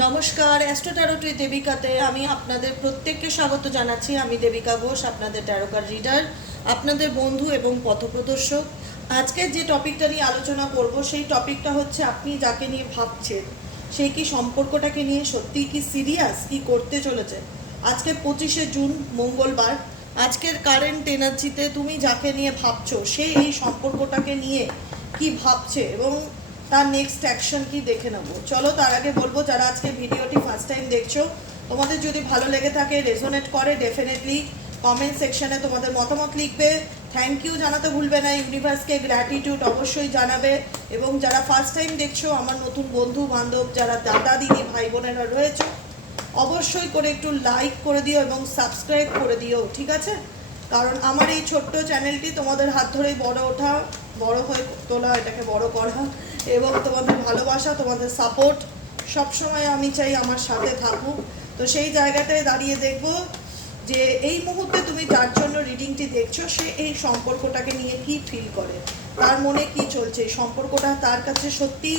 নমস্কার অ্যাস্ট্রো ট্যারোটি দেবিকাতে আমি আপনাদের প্রত্যেককে স্বাগত জানাচ্ছি। আমি দেবিকা ঘোষ, আপনাদের ট্যারোকার রিডার আপনাদের বন্ধু এবং পথপ্রদর্শক। আজকে যে টপিকটা নিয়ে আলোচনা করব, সেই টপিকটা হচ্ছে আপনি যাকে নিয়ে ভাবছেন সেই কি সম্পর্কটাকে নিয়ে সত্যিই কি সিরিয়াস কি করতে চলেছে? আজকে পঁচিশে জুন, মঙ্গলবার। আজকের কারেন্ট এনার্জিতে তুমি যাকে নিয়ে ভাবছ, সে এই সম্পর্কটাকে নিয়ে কি ভাবছে? এবং তার নেক্সট অ্যাকশন কি দেখে নেব? চলো তার আগে বলব, যারা আজকে ভিডিওটি ফার্স্ট টাইম দেখছ, তোমাদের যদি ভালো লেগে থাকে রেজোনেট করে ডেফিনেটলি কমেন্ট সেকশনে তোমাদের মতামত লিখবে। থ্যাংক ইউ জানাতে ভুলবে না ইউনিভার্সকে গ্র্যাটিটিউড অবশ্যই জানাবে। এবং যারা ফার্স্ট টাইম দেখছ, আমার নতুন বন্ধু, বান্ধব, যারা দাদা, দিদি, ভাই, বোনেরা রয়েছে, অবশ্যই করে একটু লাইক করে দিও এবং সাবস্ক্রাইব করে দিও, ঠিক আছে? কারণ আমার এই ছোট্ট চ্যানেলটি তোমাদের হাত ধরেই বড় ওঠা, বড় হয়ে তোলা, এটাকে বড় করা। এবং তোমাদের ভালোবাসা, তোমাদের সাপোর্ট সবসময় আমি চাই আমার সাথে থাকুক। তো সেই জায়গাটায় দাঁড়িয়ে দেখব যে এই মুহূর্তে তুমি যার জন্য রিডিংটি দেখছ, সে এই সম্পর্কটাকে নিয়ে কি ফিল করে, তার মনে কি চলছে, এই সম্পর্কটা তার কাছে সত্যি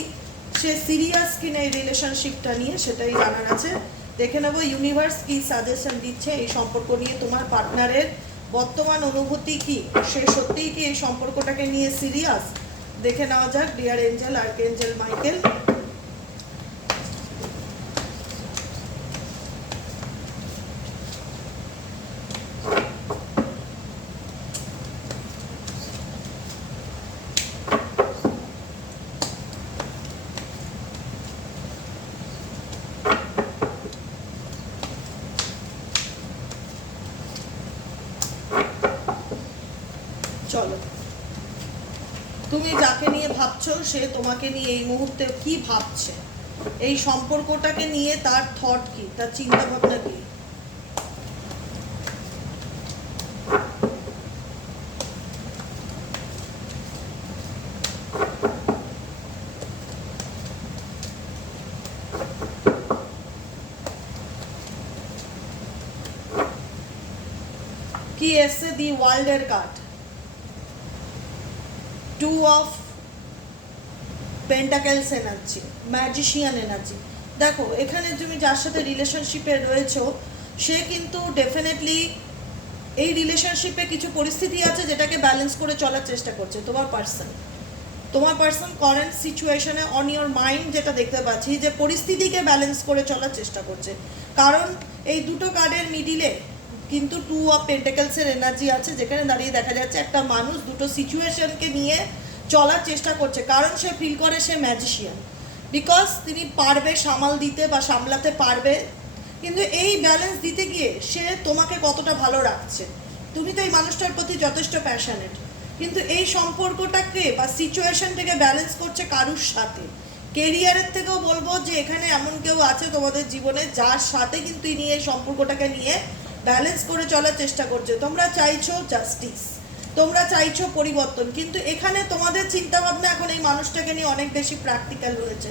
সে সিরিয়াস কিনা এই রিলেশনশিপটা নিয়ে সেটাই জানার আছে। দেখে নেব ইউনিভার্স কি সাজেশন দিচ্ছে এই সম্পর্ক নিয়ে, তোমার পার্টনারের বর্তমান অনুভূতি কি, সে সত্যিই কি এই সম্পর্কটাকে নিয়ে সিরিয়াস দেখে নেওয়া যাক dear angel archangel Michael চলো তুমি যাকে নিয়ে ভাবছ সে তোমাকে নিয়ে এই মুহূর্তে কি ভাবছে? এই সম্পর্কটাকে নিয়ে তার থট কি? তার চিন্তা ভাবনা কি? কি এসছে দি ওয়ার্ল্ডের card two of pentacles energy magician energy দেখো, এখানে তুমি যার সাথে রিলেশনশিপে রয়েছো, সে কিন্তু ডেফিনেটলি এই রিলেশনশিপে কিছু পরিস্থিতি আছে যেটাকে ব্যালেন্স করে চলার চেষ্টা করছে। তোমার পার্সন তোমার পার্সন কারেন্ট সিচুয়েশনে অন ইয়োর মাইন্ড যেটা দেখতে পাচ্ছি যে পরিস্থিতিকে ব্যালেন্স করে চলার চেষ্টা করছে। কারণ এই দুটো কার্ডের মিডিলে কিন্তু টু অফ পেন্টাকেলসের এনার্জি আছে, যেখানে দাঁড়িয়ে দেখা যাচ্ছে একটা মানুষ দুটো সিচুয়েশনকে নিয়ে চলার চেষ্টা করছে, কারণ সে ফিল করে সে ম্যাজিশিয়ান বিকজ তিনি পারবে সামাল দিতে বা সামলাতে পারবে, কিন্তু এই ব্যালেন্স দিতে গিয়ে সে তোমাকে কতটা ভালো রাখছে। তুমি তো এই মানুষটার প্রতি যথেষ্ট প্যাশনেট কিন্তু এই সম্পর্কটাকে বা সিচুয়েশনটাকে ব্যালেন্স করছে কারুর সাথে? কেরিয়ারের থেকেও বলব যে এখানে এমন কেউ আছে তোমাদের জীবনে যার সাথে কিন্তু ইনি এই সম্পর্কটাকে নিয়ে ব্যালেন্স করে চলার চেষ্টা করছে। তোমরা চাইছো জাস্টিস তোমরা চাইছো পরিবর্তন, কিন্তু এখানে তোমাদের চিন্তা ভাবনা এখন এই মানুষটাকে নিয়ে অনেক বেশি প্র্যাকটিক্যাল রয়েছে।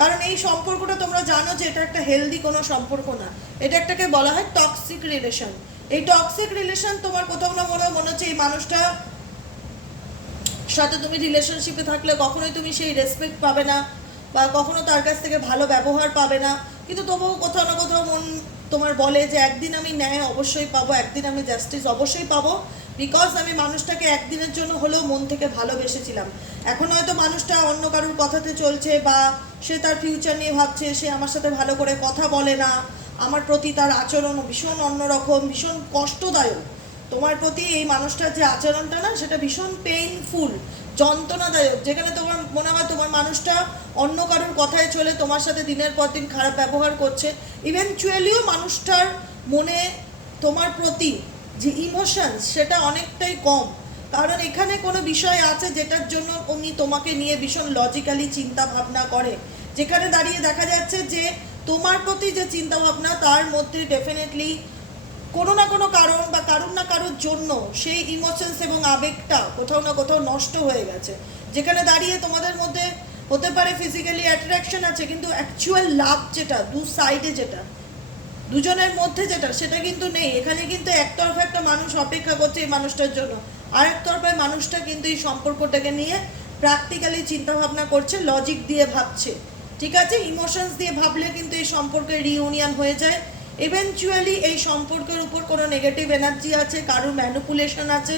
কারণ এই সম্পর্কটা তোমরা জানো যে এটা একটা হেলদি কোনো সম্পর্ক না। এটা একটাকে বলা হয় টক্সিক রিলেশন এই টক্সিক রিলেশন তোমার কোথাও না মনে মনে হচ্ছে এই মানুষটা সাথে তুমি রিলেশনশিপে থাকলে কখনোই তুমি সেই রেসপেক্ট পাবে না বা কখনো তার কাছ থেকে ভালো ব্যবহার পাবে না। কিন্তু তবুও কোথাও না কোথাও মন তোমার বলে যে একদিন আমি ন্যায় অবশ্যই পাবো, একদিন আমি জাস্টিস অবশ্যই পাবো। বিকজ আমি মানুষটাকে একদিনের জন্য হলেও মন থেকে ভালোবেসেছিলাম। এখন হয়তো মানুষটা অন্য কারোর কথাতে চলছে বা সে তার ফিউচার নিয়ে ভাবছে, সে আমার সাথে ভালো করে কথা বলে না। আমার প্রতি তার আচরণ ভীষণ অন্যরকম, ভীষণ কষ্টদায়ক। তোমার প্রতি এই মানুষটার যে আচরণটা না, সেটা ভীষণ পেইনফুল যন্ত্রণাদায়ক। যেখানে তোমার, মনে হয় তোমার মানুষটা অন্য কারোর কথায় চলে তোমার সাথে দিনের পর দিন খারাপ ব্যবহার করছে। ইভেনচুয়ালিও মানুষটার মনে তোমার প্রতি যে ইমোশনস সেটা অনেকটাই কম। কারণ এখানে কোনো বিষয় আছে যেটার জন্য উনি তোমাকে নিয়ে ভীষণ লজিক্যালি চিন্তা ভাবনা করে। যেখানে দাঁড়িয়ে দেখা যাচ্ছে যে তোমার প্রতি যে চিন্তা ভাবনা তার মধ্যে ডেফিনেটলি কোনো না কোনো কারণ বা কারণ না কারোর জন্য সেই ইমোশনস এবং আবেগটা কোথাও না কোথাও নষ্ট হয়ে গেছে। যেখানে দাঁড়িয়ে তোমাদের মধ্যে হতে পারে ফিজিক্যালি অ্যাট্রাকশন আছে, কিন্তু অ্যাকচুয়াল লাভ যেটা, দু সাইডে যেটা দুজনের মধ্যে যেটা, সেটা কিন্তু নেই। এখানে কিন্তু একতরফা একটা মানুষ অপেক্ষা করছে এই মানুষটার জন্য। আর একতরফায় মানুষটা কিন্তু এই সম্পর্কটাকে নিয়ে প্র্যাকটিক্যালি চিন্তা ভাবনা করছে লজিক দিয়ে ভাবছে। ঠিক আছে? ইমোশনস দিয়ে ভাবলে কিন্তু এই সম্পর্কের রিউনিয়ন হয়ে যায়। ইভেনচুয়ালি এই সম্পর্কের উপর কোনো নেগেটিভ এনার্জি আছে, কারোর ম্যানুপুলেশন আছে,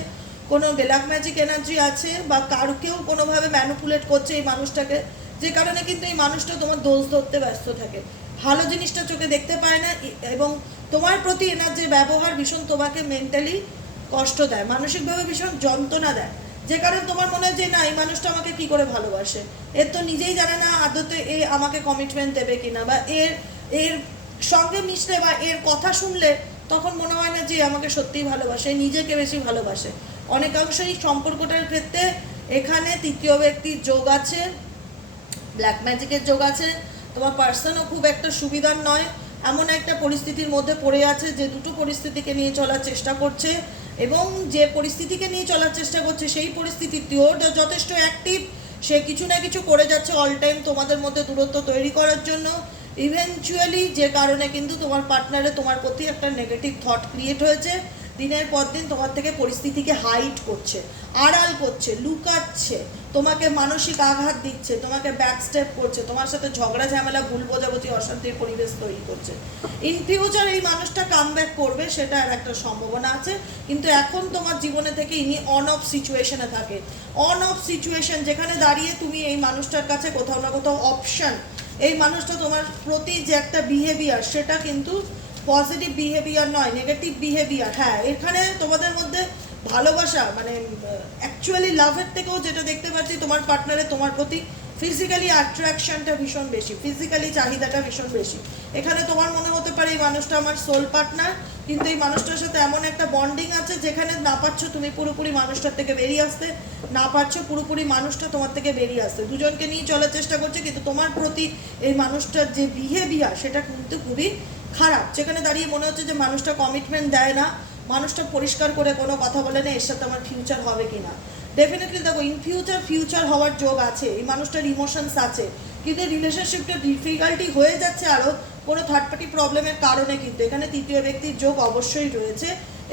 কোনো ব্ল্যাক ম্যাজিক এনার্জি আছে, বা কারও কেউ কোনোভাবে ম্যানুপুলেট করছে এই মানুষটাকে, যে কারণে কিন্তু এই মানুষটা তোমার দোষ ধরতে ব্যস্ত থাকে। ভালো জিনিসটা চোখে দেখতে পায় না এবং তোমার প্রতি এনার যে ব্যবহার ভীষণ তোমাকে মেন্টালি কষ্ট দেয়, মানসিকভাবে ভীষণ যন্ত্রণা দেয়। যে কারণে তোমার মনে হয় যে, না, এই মানুষটা আমাকে কি করে ভালোবাসে? এর তো নিজেই জানে না আদতে এ আমাকে কমিটমেন্ট দেবে কিনা, বা এর এর সঙ্গে মিশলে বা এর কথা শুনলে তখন মনে হয় না যে আমাকে সত্যিই ভালোবাসে নিজেকে বেশি ভালোবাসে। অনেকাংশেই সম্পর্কটার ক্ষেত্রে এখানে তৃতীয় ব্যক্তির যোগ আছে ব্ল্যাক ম্যাজিকের যোগ আছে তোমার পার্সনও খুব একটা সুবিধার নয়। এমন একটা পরিস্থিতির মধ্যে পড়ে আছে যে দুটো পরিস্থিতিকে নিয়ে চলার চেষ্টা করছে এবং যে পরিস্থিতিকে নিয়ে চলার চেষ্টা করছে সেই পরিস্থিতিতেও যথেষ্ট অ্যাক্টিভ সে কিছু না কিছু করে যাচ্ছে অল টাইম তোমাদের মধ্যে দূরত্ব তৈরি করার জন্য। ইভেনচুয়ালি যে কারণে কিন্তু তোমার পার্টনারে তোমার প্রতি একটা নেগেটিভ থট ক্রিয়েট হয়েছে। দিনের পর দিন তোমার থেকে পরিস্থিতিকে হাইট করছে, আড়াল করছে, লুকাচ্ছে, তোমাকে মানসিক আঘাত দিচ্ছে, তোমাকে ব্যাক স্টেপ করছে, তোমার সাথে ঝগড়া, ঝামেলা, ভুল বোঝাবুঝি, অশান্তির পরিবেশ তৈরি করছে। ইন ফিউচার এই মানুষটা কাম করবে সেটা আর একটা সম্ভাবনা আছে, কিন্তু এখন তোমার জীবনে থেকে ইনি অন অফ সিচুয়েশনে থাকে। অন অফ সিচুয়েশন যেখানে দাঁড়িয়ে তুমি এই মানুষটার কাছে কোথাও না কোথাও অপশন এই মানুষটা তোমার প্রতি যে একটা বিহেভিয়ার সেটা কিন্তু পজিটিভ বিহেভিয়ার নয় নেগেটিভ বিহেভিয়ার হ্যাঁ এখানে তোমাদের মধ্যে ভালোবাসা মানে অ্যাকচুয়ালি লাভের থেকেও যেটা দেখতে পাচ্ছি, তোমার পার্টনারে তোমার প্রতি ফিজিক্যালি অ্যাট্রাকশনটা ভীষণ বেশি ফিজিক্যালি চাহিদাটা ভীষণ বেশি। এখানে তোমার মনে হতে পারে এই মানুষটা আমার সোল পার্টনার কিন্তু এই মানুষটার সাথে এমন একটা বন্ডিং আছে যেখানে না পারছ তুমি পুরোপুরি মানুষটার থেকে বেরিয়ে আসতে, না পারছ পুরোপুরি মানুষটা তোমার থেকে বেরিয়ে আসতে। দুজনকে নিয়ে চলার চেষ্টা করছে, কিন্তু তোমার প্রতি এই মানুষটার যে বিহেভিয়ার সেটা কিন্তু খুবই খারাপ। যেখানে দাঁড়িয়ে মনে হচ্ছে যে মানুষটা কমিটমেন্ট দেয় না, মানুষটা পরিষ্কার করে কোনো কথা বলে না, এর সাথে আমার ফিউচার হবে কি না ডেফিনেটলি দেখো ইন ফিউচার ফিউচার হওয়ার যোগ আছে, এই মানুষটার ইমোশনস আছে। কিন্তু রিলেশনশিপটা ডিফিকাল্টি হয়ে যাচ্ছে আরও কোনো থার্ড পার্টি প্রবলেমের কারণে কিন্তু। এখানে তৃতীয় ব্যক্তির যোগ অবশ্যই রয়েছে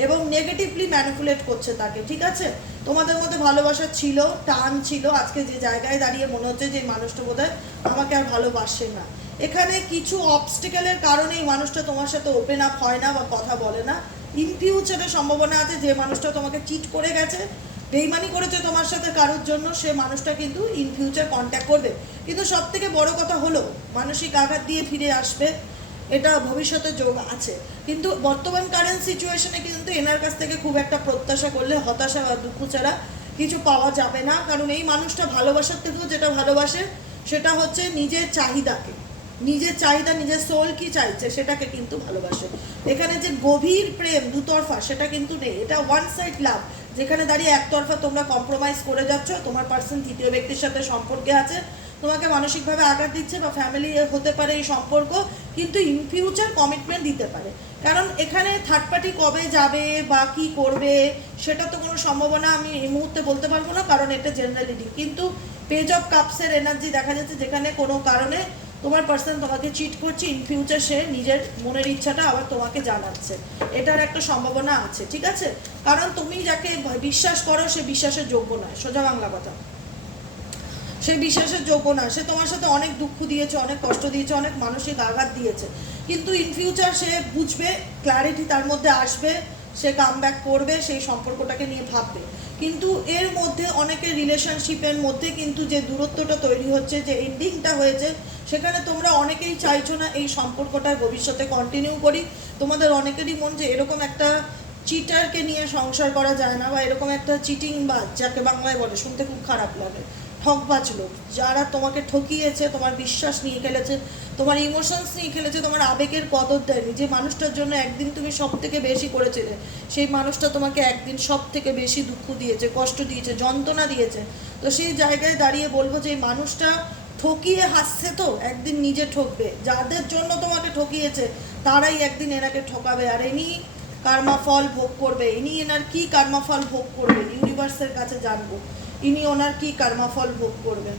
এবং নেগেটিভলি ম্যানিপুলেট করছে তাকে, ঠিক আছে? তোমাদের মধ্যে ভালোবাসা ছিল, টান ছিল, আজকে যে জায়গায় দাঁড়িয়ে মনে হচ্ছে যে মানুষটা বোধহয় আমাকে আর ভালোবাসে না। এখানে কিছু অবস্টিক্যালের কারণে এই মানুষটা তোমার সাথে ওপেন আপ হয় না বা কথা বলে না। ইন ফিউচারের সম্ভাবনা আছে যে মানুষটা তোমাকে চিট করে গেছে বেইমানি করেছে তোমার সাথে, কারোর জন্য সে মানুষটা কিন্তু ইন ফিউচার কন্ট্যাক্ট করবে। কিন্তু সব থেকে বড় কথা হলো, মানসিক আঘাত দিয়ে ফিরে আসবে, এটা ভবিষ্যতে যোগ আছে। কিন্তু বর্তমান কারেন্ট সিচুয়েশনে কিন্তু এনার কাছ থেকে খুব একটা প্রত্যাশা করলে, হতাশা বা দুঃখ ছাড়া কিছু পাওয়া যাবে না। কারণ এই মানুষটা ভালোবাসার থেকেও যেটা ভালোবাসে, সেটা হচ্ছে নিজের চাহিদাকে। নিজের চাহিদা, নিজের সোল কি চাইছে, সেটাকে কিন্তু ভালোবাসে। এখানে যে গভীর প্রেম দুতরফা, সেটা কিন্তু নেই। এটা ওয়ান সাইড লাভ যেখানে দাঁড়িয়ে একতরফা তোমরা কম্প্রোমাইজ করে যাচ্ছ, তোমার পার্সন তৃতীয় ব্যক্তির সাথে সম্পর্কে আছে, তোমাকে মানসিকভাবে আঘাত দিচ্ছে বা ফ্যামিলি হতে পারে এই সম্পর্ক, কিন্তু ইন ফিউচার কমিটমেন্ট দিতে পারে। কারণ এখানে থার্ড পার্টি কবে যাবে বা কি করবে, সেটা তো কোনো সম্ভাবনা আমি এই মুহূর্তে বলতে পারব না, কারণ এটা জেনারেলিটি কিন্তু পেজ অফ কাপসের এনার্জি দেখা যাচ্ছে যেখানে কোনো কারণে তোমার পার্সন তোমাকে চিট করছে ইন ফিউচার সে নিজের মনের ইচ্ছাটা আবার তোমাকে জানাচ্ছে। এটার একটা সম্ভাবনা আছে, ঠিক আছে? কারণ তুমি যাকে বিশ্বাস করো, সে বিশ্বাসের যোগ্য নয়। সোজা বাংলা কথা। সে বিশ্বাসের যোগ্য না সে তোমার সাথে অনেক দুঃখ দিয়েছে, অনেক কষ্ট দিয়েছে, অনেক মানসিক আঘাত দিয়েছে। কিন্তু ইন ফিউচার সে বুঝবে ক্ল্যারিটি তার মধ্যে আসবে, সে কাম ব্যাক করবে, সেই সম্পর্কটাকে নিয়ে ভাববে। কিন্তু এর মধ্যে অনেকের রিলেশনশিপের মধ্যে কিন্তু যে দূরত্বটা তৈরি হচ্ছে, যে এন্ডিংটা হয়েছে, সেখানে তোমরা অনেকেই চাইছো না এই সম্পর্কটা ভবিষ্যতে কন্টিনিউ করি। তোমাদের অনেকেরই মন যে এরকম একটা চিটারকে নিয়ে সংসার করা যায় না বা এরকম একটা চিটিং বা যাকে বাংলায় বলে, শুনতে খুব খারাপ লাগে। ঠকবাজ লোক, যারা তোমাকে ঠকিয়েছে, তোমার বিশ্বাস নিয়ে খেলেছে তোমার ইমোশনস নিয়ে খেলেছে, তোমার আবেগের কদর দেয়নি যে মানুষটার জন্য একদিন তুমি সব থেকে বেশি করেছিলে, সেই মানুষটা তোমাকে একদিন সব থেকে বেশি দুঃখ দিয়েছে, কষ্ট দিয়েছে, যন্ত্রণা দিয়েছে। তো সেই জায়গায় দাঁড়িয়ে বলব যে এই মানুষটা ঠকিয়ে হাসছে তো, একদিন নিজে ঠকবে। যাদের জন্য তোমাকে ঠকিয়েছে, তারাই একদিন এনাকে ঠকাবে। আর ইনি কার্মা ফল ভোগ করবে। ইনি এনার কি কার্মা ফল ভোগ করবে ইউনিভার্সের কাছে জানব। ইনি ওনার কি কর্মফল ভোগ করবেন?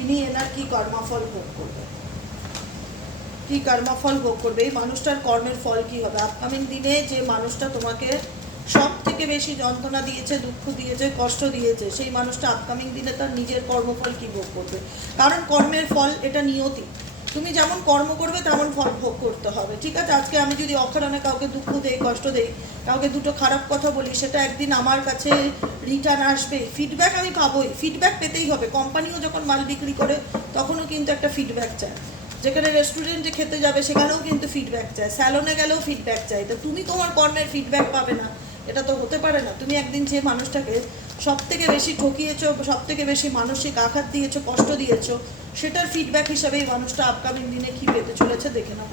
ইনি এনার কি কর্মফল ভোগ করবে? কি কর্মফল ভোগ করবে? এই মানুষটার কর্মের ফল কি হবে? আপকামিং দিনে যে মানুষটা তোমাকে সব থেকে বেশি যন্ত্রণা দিয়েছে, দুঃখ দিয়েছে, কষ্ট দিয়েছে, সেই মানুষটা আপকামিং দিনে তার নিজের কর্মফল কি ভোগ করবে? কারণ কর্মের ফল এটা নিয়তি। তুমি যেমন কর্ম করবে, তেমন ফল ভোগ করতে হবে। ঠিক আছে? আজকে আমি যদি অকারণে কাউকে দুঃখ দেই, কষ্ট দেই, কাউকে দুটো খারাপ কথা বলি, সেটা একদিন আমার কাছে রিটার্ন আসবে। ফিডব্যাক আমি পাবোই। ফিডব্যাক পেতেই হবে। কোম্পানিও যখন মাল বিক্রি করে, তখনও কিন্তু একটা ফিডব্যাক চায়। যেখানে রেস্টুরেন্টে খেতে যাবে, সেখানেও কিন্তু ফিডব্যাক চায়। স্যালনে গেলেও ফিডব্যাক চাই তো তুমি তোমার কর্মের ফিডব্যাক পাবে না। এটা তো হতে পারে না। তুমি একদিন যে মানুষটাকে সব থেকে বেশি ঠকিয়েছো সব থেকে বেশি মানসিক আঘাত দিয়েছ, কষ্ট দিয়েছ, সেটার ফিডব্যাক হিসাবে এই মানুষটা আপকামিং দিনে কি পেতে চলেছে দেখে নেব।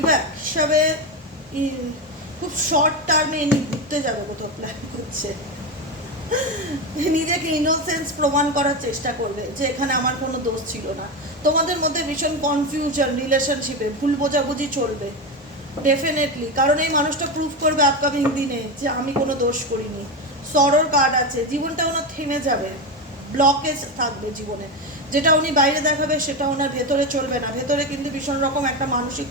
ফিডব্যাক হিসাবে খুব শর্ট টার্মে ইনি ঘুরতে যাবে কোথাও প্ল্যান করছে। নিজেকে ইনোসেন্স প্রমাণ করার চেষ্টা করবে যে এখানে আমার কোনো দোষ ছিল না। তোমাদের মধ্যে ভীষণ কনফিউশন রিলেশনশিপে ভুল বোঝাবুঝি চলবে। ডেফিনেটলি কারণ এই মানুষটা প্রুভ করবে আপকামিং দিনে যে আমি কোনো দোষ করিনি। সরোর কার্ড আছে। জীবনটা ওনার থেমে যাবে। ব্লকেজ থাকবে জীবনে। যেটা উনি বাইরে দেখাবে সেটা ওনার ভেতরে চলবে না। ভেতরে কিন্তু ভীষণ রকম একটা মানসিক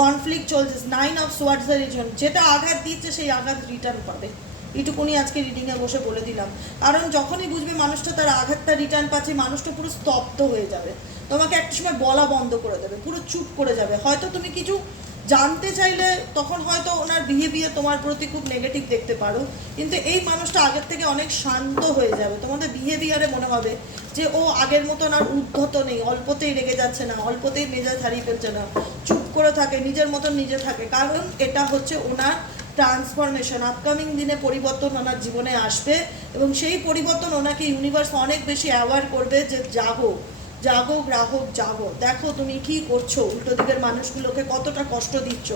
কনফ্লিক্ট চলছে নাইন অফ সোয়ার্ডস রিজন যেটা আঘাত দিচ্ছে সেই আঘাত রিটার্ন পাবে। এইটুকুনি আজকে রিডিংয়ে বসে বলে দিলাম। কারণ যখনই বুঝবে মানুষটা তার আঘাতটা রিটার্ন পাচ্ছে, মানুষটা পুরো স্তব্ধ হয়ে যাবে। তোমাকে একটা সময় বলা বন্ধ করে দেবে, পুরো চুপ করে যাবে। হয়তো তুমি কিছু জানতে চাইলে তখন হয়তো ওনার বিহেভিয়ার তোমার প্রতি খুব নেগেটিভ দেখতে পারো। কিন্তু এই মানুষটা আগের থেকে অনেক শান্ত হয়ে যাবে। তোমাদের বিহেভিয়ারে মনে হবে যে ও আগের মতন আর উদ্ধত নেই, অল্পতেই রেগে যাচ্ছে না, অল্পতেই মেজাজ হারিয়ে ফেলছে না, চুপ করে থাকে, নিজের মতন নিজে থাকে। কারণ এটা হচ্ছে ওনার ট্রান্সফরমেশন আপকামিং দিনে পরিবর্তন ওনার জীবনে আসবে এবং সেই পরিবর্তন ওনাকে ইউনিভার্স অনেক বেশি অ্যাওয়ার করবে যে জাগো জাগো গ্রাহক জাগো। দেখো তুমি কি করছ? উল্টো দিকের মানুষগুলোকে কতটা কষ্ট দিচ্ছ?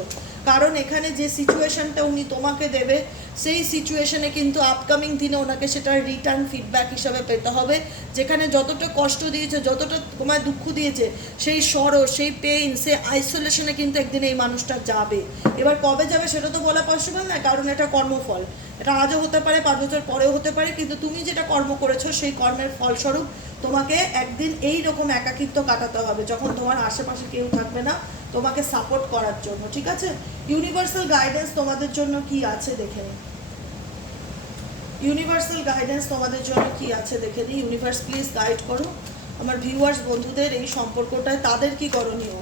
কারণ এখানে যে সিচুয়েশনটা উনি তোমাকে দেবে, সেই সিচুয়েশনে কিন্তু আপকামিং দিনে ওনাকে সেটা রিটার্ন ফিডব্যাক হিসাবে পেতে হবে। যেখানে যতটা কষ্ট দিয়েছে, যতটা তোমায় দুঃখ দিয়েছে, সেই সরো সেই পেইন সেই আইসোলেশনে কিন্তু একদিন এই মানুষটা যাবে। এবার কবে যাবে সেটা তো বলা পসিবল না কারণ এটা কর্মফল। এটা আজও হতে পারে, পাঁচ বছর পরেও হতে পারে, কিন্তু তুমি যেটা কর্ম করেছ সেই কর্মের ফলস্বরূপ তোমাকে একদিন এই রকম একাকিত্ব কাটাতে হবে যখন তোমার আশেপাশে কেউ থাকবে না তোমাকে সাপোর্ট করার জন্য, ঠিক আছে? ইউনিভার্সাল গাইডেন্স তোমাদের জন্য কি আছে দেখে নিই ইউনিভার্সাল গাইডেন্স তোমাদের জন্য কি আছে দেখে নিই ইউনিভার্স প্লিজ গাইড করো। আমার ভিউয়ার্স বন্ধুদের এই সম্পর্কটায় তাদের কি করণীয়?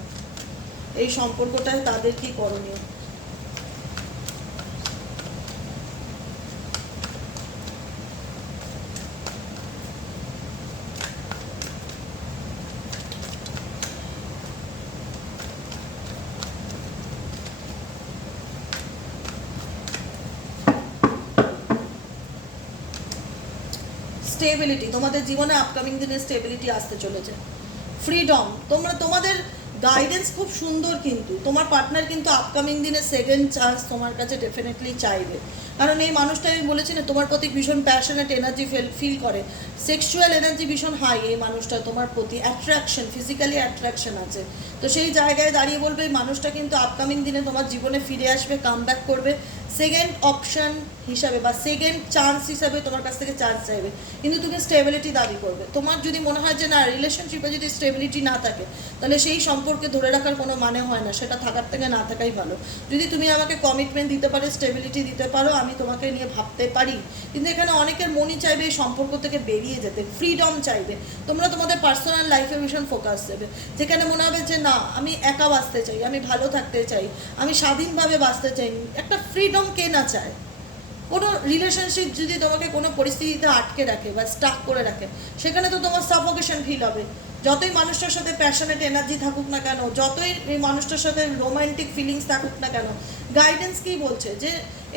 এই সম্পর্কটায় তাদের কি করণীয়? স্টেবিলিটি তোমাদের জীবনে আপকামিং দিনে স্টেবিলিটি আসতে চলেছে। ফ্রিডম তোমরা, তোমাদের গাইডেন্স খুব সুন্দর কিন্তু, তোমার পার্টনার কিন্তু আপকামিং দিনে সেকেন্ড চান্স তোমার কাছে ডেফিনেটলি চাইবে। কারণ এই মানুষটা আমি বলেছি না, তোমার প্রতি ভীষণ প্যাশনেট এনার্জি ফিল ফিল করে। সেক্সুয়াল এনার্জি ভীষণ হাই এই মানুষটা, তোমার প্রতি অ্যাট্রাকশন ফিজিক্যালি অ্যাট্রাকশন আছে। তো সেই জায়গায় দাঁড়িয়ে বলবে, এই মানুষটা কিন্তু আপকামিং দিনে তোমার জীবনে ফিরে আসবে কাম করবে। সেকেন্ড অপশন হিসাবে বা সেকেন্ড চান্স হিসাবে তোমার কাছ থেকে চান্স চাইবে। কিন্তু তুমি স্টেবিলিটি দাবি করবে। তোমার যদি মনে হয় যে না রিলেশনশিপে যদি স্টেবিলিটি না থাকে, তাহলে সেই সম্পর্কে ধরে রাখার কোনো মানে হয় না। সেটা থাকার থেকে না থাকাই ভালো। যদি তুমি আমাকে কমিটমেন্ট দিতে পারো স্টেবিলিটি দিতে পারো, আমি তোমাকে নিয়ে ভাবতে পারি। কিন্তু এখানে অনেকের মনই চাইবে এই সম্পর্ক থেকে বেরিয়ে যেতে। ফ্রিডম চাইবে। তোমরা তোমাদের পার্সোনাল লাইফে ভীষণ ফোকাস দেবে। যেখানে মনে হবে যে না, আমি একা বাঁচতে চাই, আমি ভালো থাকতে চাই, আমি স্বাধীনভাবে বাঁচতে চাই। একটা ফ্রিডম কে না চায়। কোনো রিলেশনশিপ যদি তোমাকে কোনো পরিস্থিতিতে আটকে রাখে বা স্টাক করে রাখে, সেখানে তো তোমার সাফোকেশন ফিল হবে। যতই মানুষটার সাথে প্যাশনেট এনার্জি থাকুক না কেন, যতই এই মানুষটার সাথে রোমান্টিক ফিলিংস থাকুক না কেন গাইডেন্স কি বলছে? যে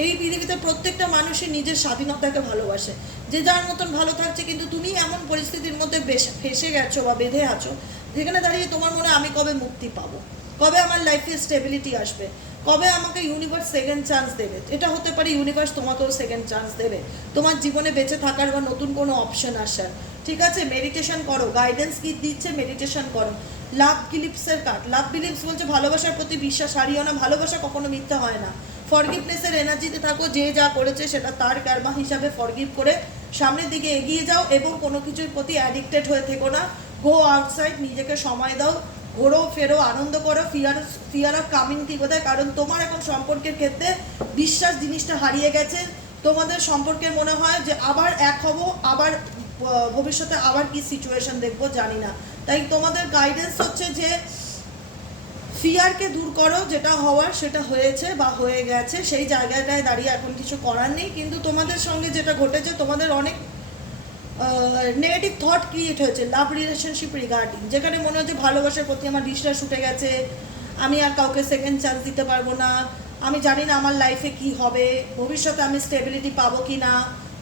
এই পৃথিবীতে প্রত্যেকটা মানুষই নিজের স্বাধীনতাকে ভালোবাসে। যে যার মতন ভালো থাকছে, কিন্তু তুমি এমন পরিস্থিতির মধ্যে বেশ ফেসে গেছো বা বেঁধে আছো, যেখানে দাঁড়িয়ে তোমার মনে আমি কবে মুক্তি পাবো? কবে আমার লাইফে স্টেবিলিটি আসবে? কবে আমাকে ইউনিভার্স সেকেন্ড চান্স দেবে? এটা হতে পারে ইউনিভার্স তোমাকেও সেকেন্ড চান্স দেবে। তোমার জীবনে বেঁচে থাকার বা নতুন কোনো অপশন আসার। ঠিক আছে? মেডিটেশন করো। গাইডেন্স কি দিচ্ছে? মেডিটেশন করো। লাভ বিলিপসের কার্ড লাভ বিলিপস বলছে ভালোবাসার প্রতি বিশ্বাস হারিও না। ভালোবাসা কখনো মিথ্যা হয় না। ফরগিভনেসের এনার্জিতে থাকো। যে যা করেছে সেটা তার কারমা হিসাবে ফরগিভ করে সামনের দিকে এগিয়ে যাও এবং কোনো কিছুর প্রতি অ্যাডিক্টেড হয়ে থেকো না। গো আউটসাইড নিজেকে সময় দাও। ঘোরো, ফেরো, আনন্দ করো ফিয়ার ফিয়ার অফ কামিং কি বোধহয় কারণ তোমার এখন সম্পর্কের ক্ষেত্রে বিশ্বাস জিনিসটা হারিয়ে গেছে। তোমাদের সম্পর্কে মনে হয় যে আবার এক হব, আবার ভবিষ্যতে আবার কি সিচুয়েশন দেখব জানি না। তাই তোমাদের গাইডেন্স হচ্ছে যে ফিয়ারকে দূর করো, যেটা হওয়ার সেটা হয়েছে বা হয়ে গেছে, সেই জায়গাটায় দাঁড়িয়ে এখন কিছু করার নেই। কিন্তু তোমাদের সঙ্গে যেটা ঘটেছে, তোমাদের অনেক নেগেটিভ থট ক্রিয়েট হয়েছে লাভ রিলেশনশিপ রিগার্ডিং যেখানে মনে হচ্ছে ভালোবাসার প্রতি আমার বিশ্বাস উঠে গেছে, আমি আর কাউকে সেকেন্ড চান্স দিতে পারব না, আমি জানি না আমার লাইফে কি হবে, ভবিষ্যতে আমি স্টেবিলিটি পাবো কি না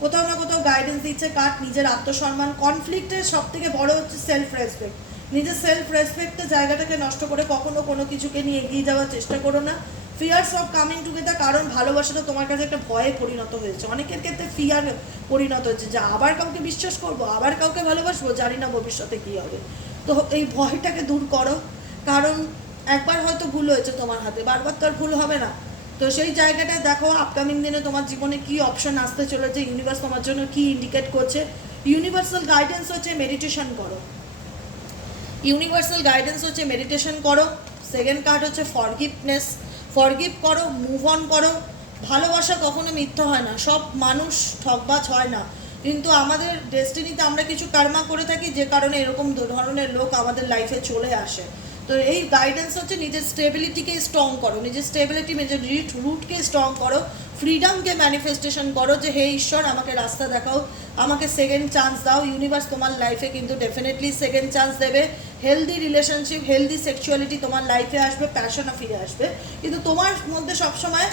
কোথাও না কোথাও গাইডেন্স দিচ্ছে কার নিজের আত্মসম্মান কনফ্লিক্টের সব থেকে বড় হচ্ছে সেলফ রেসপেক্ট নিজের সেলফ রেসপেক্টের জায়গাটাকে নষ্ট করে কখনো কোনো কিছুকে নিয়ে এগিয়ে যাওয়ার চেষ্টা করো না ফিয়ার্স অফ কামিং টুগেদার কারণ ভালোবাসাটা তোমার কাছে একটা ভয়ে পরিণত হয়েছে। অনেকের ক্ষেত্রে ফিয়ার পরিণত হয়েছে যে আবার কাউকে বিশ্বাস করব, আবার কাউকে ভালোবাসবো, জানি না ভবিষ্যতে কী হবে। তো এই ভয়টাকে দূর করো। কারণ একবার হয়তো ভুল হয়েছে তোমার হাতে, বারবার তো আর ভুল হবে না। তো সেই জায়গাটায় দেখো আপকামিং দিনে তোমার জীবনে কি অপশন আসতে চলেছে ইউনিভার্স তোমার জন্য কি ইন্ডিকেট করছে। ইউনিভার্সাল গাইডেন্স হচ্ছে মেডিটেশন করো। ইউনিভার্সাল গাইডেন্স হচ্ছে মেডিটেশন করো। সেকেন্ড কার্ড হচ্ছে ফরগিভনেস ফরগিভ করো মুভ অন করো। ভালোবাসা কখনো মিথ্যা হয় না। সব মানুষ ঠকবাজ হয় না। কিন্তু আমাদের ডেস্টিনিতে আমরা কিছু কার্মা করে থাকি, যে কারণে এরকম ধরনের লোক আমাদের লাইফে চলে আসে। তো এই গাইডেন্স হচ্ছে নিজের স্টেবিলিটিকে স্ট্রং করো। নিজের স্টেবিলিটি নিজের রিট রুটকে স্ট্রং করো। ফ্রিডমকে ম্যানিফেস্টেশন করো যে, হে ঈশ্বর, আমাকে রাস্তা দেখাও, আমাকে সেকেন্ড চান্স দাও। ইউনিভার্স তোমার লাইফে কিন্তু ডেফিনেটলি সেকেন্ড চান্স দেবে। হেলদি রিলেশনশিপ হেলদি সেক্সুয়ালিটি তোমার লাইফে আসবে প্যাশনও ফিরে আসবে। কিন্তু তোমার মধ্যে সবসময়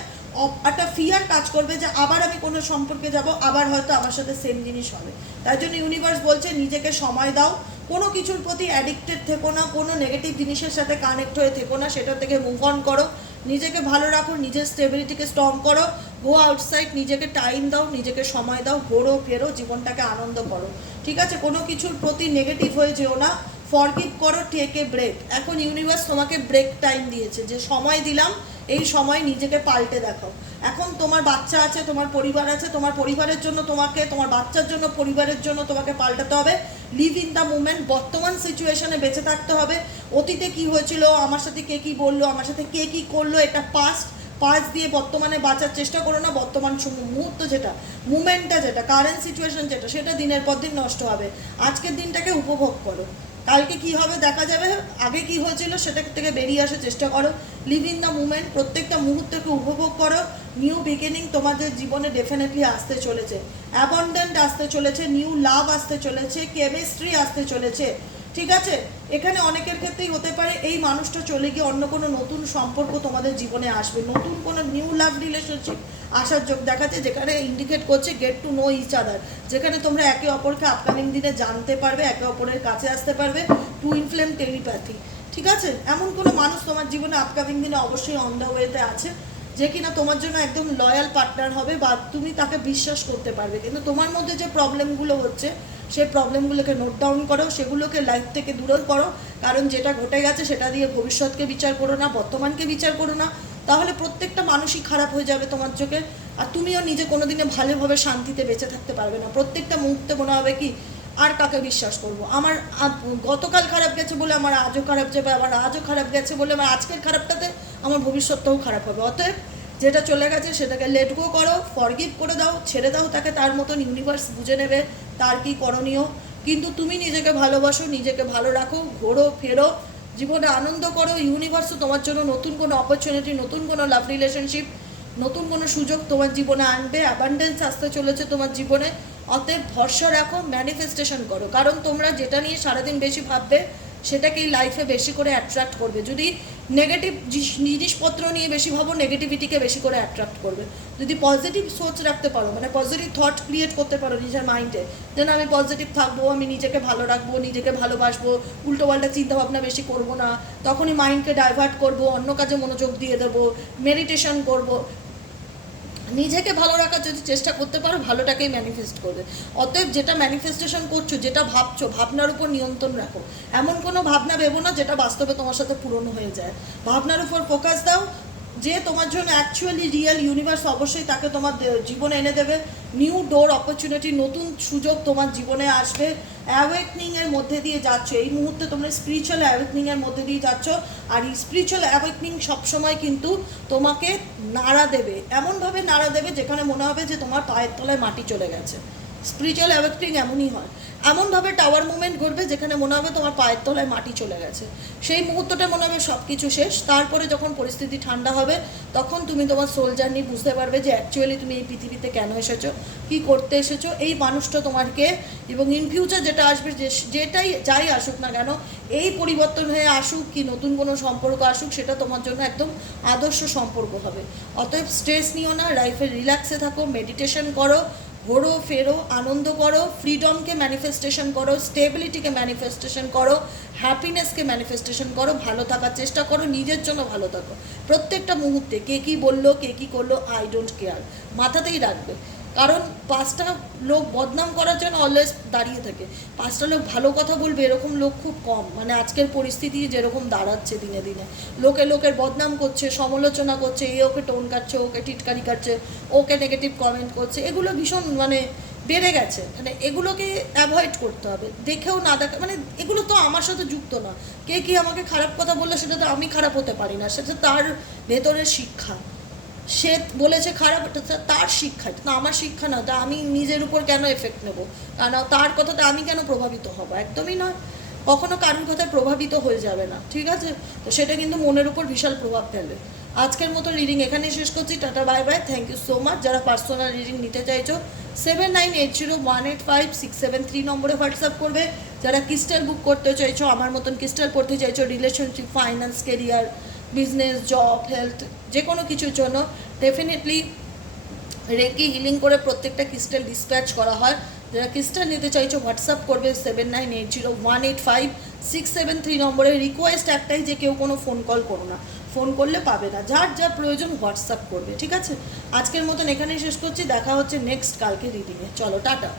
একটা ফিয়ার কাজ করবে যে, আবার আমি কোনো সম্পর্কে যাব, আবার হয়তো আমার সাথে সেম জিনিস হবে। তাই জন্য ইউনিভার্স বলছে, নিজেকে সময় দাও। কোনো কিছুর প্রতি অ্যাডিক্টেড থেকো না, কোনো নেগেটিভ জিনিসের সাথে কানেক্ট হয়ে থেকো না সেটা থেকে মুভ অন করো। নিজেকে ভালো রাখো, নিজের স্টেবিলিটিকে স্ট্রং করো গো আউটসাইড নিজেকে টাইম দাও, নিজেকে সময় দাও, ঘোরো, ফেরো, জীবনটাকে আনন্দ করো। ঠিক আছে? কোনো কিছুর প্রতি নেগেটিভ হয়ে যেও না। ফরগিভ করো টেক ব্রেক এখন ইউনিভার্স তোমাকে ব্রেক টাইম দিয়েছে। যে সময় দিলাম এই সময় নিজেকে পাল্টে দেখাও এখন তোমার বাচ্চা আছে, তোমার পরিবার আছে, তোমার পরিবারের জন্য তোমাকে, তোমার বাচ্চার জন্য, পরিবারের জন্য তোমাকে পাল্টাতে হবে। লিভ ইন দ্য মুমেন্ট বর্তমান সিচুয়েশনে বেঁচে থাকতে হবে। অতীতে কি হয়েছিল, আমার সাথে কে কি বলল, আমার সাথে কে কি করল, এটা পাস্ট পাস দিয়ে বর্তমানে বাঁচার চেষ্টা করো না। বর্তমান মুহূর্ত যেটা মুমেন্টটা যেটা কারেন্ট সিচুয়েশন যেটা, সেটা দিনের পর দিন নষ্ট হবে। আজকের দিনটাকে উপভোগ করো। কালকে কি হবে দেখা যাবে, আগে কি হয়েছিল সেটা থেকে বেরিয়ে আসার চেষ্টা করো। লিভ ইন দ্য মুমেন্ট প্রত্যেকটা মুহূর্তকে উপভোগ করো। নিউ বিগিনিং তোমাদের জীবনে ডেফিনেটলি আসতে চলেছে। অ্যাবন্ডেন্ট আসতে চলেছে নিউ লাভ আসতে চলেছে কেমিস্ট্রি আসতে চলেছে। ঠিক আছে? এখানে অনেকের ক্ষেত্রেই হতে পারে এই মানুষটা চলে গিয়ে অন্য কোনো নতুন সম্পর্ক তোমাদের জীবনে আসবে। নতুন কোনো নিউ লাভ রিলেশনশিপ আসার যোগ দেখাচ্ছে যেখানে ইন্ডিকেট করছে get to know each other যেখানে তোমরা একে অপরকে আপকামিং দিনে জানতে পারবে, একে অপরের কাছে আসতে পারবে টু ইনফ্লেম টেলিপ্যাথি ঠিক আছে? এমন কোনো মানুষ তোমার জীবনে আপকামিং দিনে অবশ্যই অন দ্য ওয়েতে আছে, যে কিনা তোমার জন্য একদম লয়াল পার্টনার হবে বা তুমি তাকে বিশ্বাস করতে পারবে। কিন্তু তোমার মধ্যে যে প্রবলেমগুলো হচ্ছে সেই প্রবলেমগুলোকে নোট ডাউন করো, সেগুলোকে লাইফ থেকে দূরে করো। কারণ যেটা ঘটে গেছে সেটা দিয়ে ভবিষ্যৎকে বিচার করো না, বর্তমানকে বিচার করো না। তাহলে প্রত্যেকটা মানুষই খারাপ হয়ে যাবে তোমার চোখে। আর তুমিও নিজে কোনোদিনে ভালোভাবে শান্তিতে বেঁচে থাকতে পারবে না। প্রত্যেকটা মুহূর্তে মনে হবে কি, আর কাকে বিশ্বাস করব? আমার গতকাল খারাপ গেছে বলে আমার আজও খারাপ যাবে আমার আজও খারাপ গেছে বলে আমার আজকের খারাপটাতে আমার ভবিষ্যৎটাও খারাপ হবে। অতএব যেটা চলে গেছে সেটাকে লেট গো করো ফরগিভ করে দাও, ছেড়ে দাও, তাকে তার মতন ইউনিভার্স বুঝে নেবে। তার কি করণীয়? কিন্তু তুমি নিজেকে ভালোবাসো, নিজেকে ভালো রাখো, ঘোরো, ফেরো, জীবনে আনন্দ করো ইউনিভার্সও তোমার জন্য নতুন কোনো অপরচুনিটি নতুন কোনো লাভ রিলেশনশিপ নতুন কোনো সুযোগ তোমার জীবনে আনবে অ্যাবান্ডেন্স আসতে চলেছে তোমার জীবনে। অতএব ভরসা রাখো ম্যানিফেস্টেশন করো। কারণ তোমরা যেটা নিয়ে সারাদিন বেশি ভাববে, সেটাকেই লাইফে বেশি করে অ্যাট্রাক্ট করবে। যদি নেগেটিভ জিনিসপত্র নিয়ে বেশি ভাবো নেগেটিভিটিকে বেশি করে অ্যাট্রাক্ট করবে। যদি পজিটিভ সোচ রাখতে পারো মানে পজিটিভ থট ক্রিয়েট করতে পারো নিজের মাইন্ডে যেন আমি পজিটিভ থাকব, আমি নিজেকে ভালো রাখব, নিজেকে ভালোবাসবো, উল্টো পাল্টা চিন্তাভাবনা বেশি করব না, তখনই মাইন্ডকে ডাইভার্ট করব, অন্য কাজে মনোযোগ দিয়ে দেবো মেডিটেশন করব। নিজেকে ভালো রাখার যদি চেষ্টা করতে পারো, ভালোটাকেই ম্যানিফেস্ট করবে। অতএব যেটা ম্যানিফেস্টেশন করছ, যেটা ভাবছ, ভাবনার উপর নিয়ন্ত্রণ রাখো। এমন কোনো ভাবনা ভেবো না, যেটা বাস্তবে তোমার সাথে পূরণ হয়ে যায়। ভাবনার উপর ফোকাস দাও যে তোমার জন্য অ্যাকচুয়ালি রিয়েল ইউনিভার্স অবশ্যই তাকে তোমার জীবনে এনে দেবে। নিউ ডোর অপরচুনিটি নতুন সুযোগ তোমার জীবনে আসবে। অ্যাওয়েকনিংয়ের মধ্যে দিয়ে যাচ্ছ। এই মুহূর্তে তোমরা স্পিরিচুয়াল অ্যাওয়েকনিংয়ের মধ্যে দিয়ে যাচ্ছ। আর এই স্পিরিচুয়াল অ্যাওয়েকনিং সবসময় কিন্তু তোমাকে নাড়া দেবে। এমনভাবে নাড়া দেবে যেখানে মনে হবে যে তোমার পায়ের তলায় মাটি চলে গেছে। স্পিরিচুয়াল অ্যাওয়েকনিং এমনই হয়। এমনভাবে টাওয়ার মুভমেন্ট ঘটবে যেখানে মনে হবে তোমার পায়ের তলায় মাটি চলে গেছে। সেই মুহূর্তটা মনে হবে সব কিছু শেষ। তারপরে যখন পরিস্থিতি ঠান্ডা হবে, তখন তুমি তোমার সোল জার্নি বুঝতে পারবে যে অ্যাকচুয়ালি তুমি এই পৃথিবীতে কেন এসেছ, কি করতে এসেছ, এই মানুষটা তোমাকে এবং ইন ফিউচার যেটা আসবে, যে যেটাই যাই আসুক না কেন, এই পরিবর্তন হয়ে আসুক কি নতুন কোনো সম্পর্ক আসুক, সেটা তোমার জন্য একদম আদর্শ সম্পর্ক হবে। অতএব স্ট্রেস নিও না লাইফে রিল্যাক্সে থাকো মেডিটেশন করো ঘোরো, ফেরো, আনন্দ করো ফ্রিডমকে ম্যানিফেস্টেশন করো স্টেবিলিটিকে ম্যানিফেস্টেশন করো হ্যাপিনেসকে ম্যানিফেস্টেশন করো, ভালো থাকার চেষ্টা করো, নিজের জন্য ভালো থাকো। প্রত্যেকটা মুহূর্তে কে কী বলল, কে কী করল আই ডোন্ট কেয়ার মাথাতেই রাখবে। কারণ পাঁচটা লোক বদনাম করার জন্য অলওয়েজ দাঁড়িয়ে থাকে। পাঁচটা লোক ভালো কথা বলবে, এরকম লোক খুব কম। মানে আজকের পরিস্থিতি যেরকম দাঁড়াচ্ছে দিনে দিনে। লোকে লোকের বদনাম করছে, সমালোচনা করছে এ ওকে টোন কাটছে, ওকে টিটকারি কাটছে, ওকে নেগেটিভ কমেন্ট করছে, এগুলো ভীষণ মানে বেড়ে গেছে। মানে এগুলোকে অ্যাভয়েড করতে হবে। দেখেও না দেখা মানে এগুলো তো আমার সাথে যুক্ত না। কে কি আমাকে খারাপ কথা বললে সেটা তো আমি খারাপ হতে পারি না। সেটা তার ভেতরের শিক্ষা। সে বলেছে খারাপ তার শিক্ষা, তো আমার শিক্ষা না তা আমি নিজের উপর কেন এফেক্ট নেব? কারণ তার কথাতে আমি কেন প্রভাবিত হব? একদমই নয়। কখনো কারোর কথায় প্রভাবিত হয়ে যাবে না, ঠিক আছে? তো সেটা কিন্তু মনের উপর বিশাল প্রভাব ফেলে আজকের মতো রিডিং এখানেই শেষ করছি, tata bye bye thank you so much যারা পার্সোনাল রিডিং নিতে চাইছো seven nine eight zero one eight five six seven three নম্বরে হোয়াটসঅ্যাপ করবে। যারা ক্রিস্টাল বুক করতে চাইছো, আমার মতন ক্রিস্টাল পড়তে চাইছো relationship finance career business job health যে কোনো কিছুর জন্য ডেফিনেটলি রেকি হিলিং করে প্রত্যেকটা ক্রিস্টাল ডিসপ্যাচ করা হয়। যারা ক্রিস্টাল নিতে চাইছো হোয়াটসঅ্যাপ করবে seven nine eight zero one eight five six seven three নম্বরে। রিকোয়েস্ট একটাই যে কেউ কোনো ফোন কল করো না। ফোন করলে পাবে না। যার যা প্রয়োজন হোয়াটসঅ্যাপ করবে, ঠিক আছে? আজকের মতন এখানেই শেষ করছি। দেখা হচ্ছে নেক্সট কালকে রিডিংয়ে চলো, টাটা।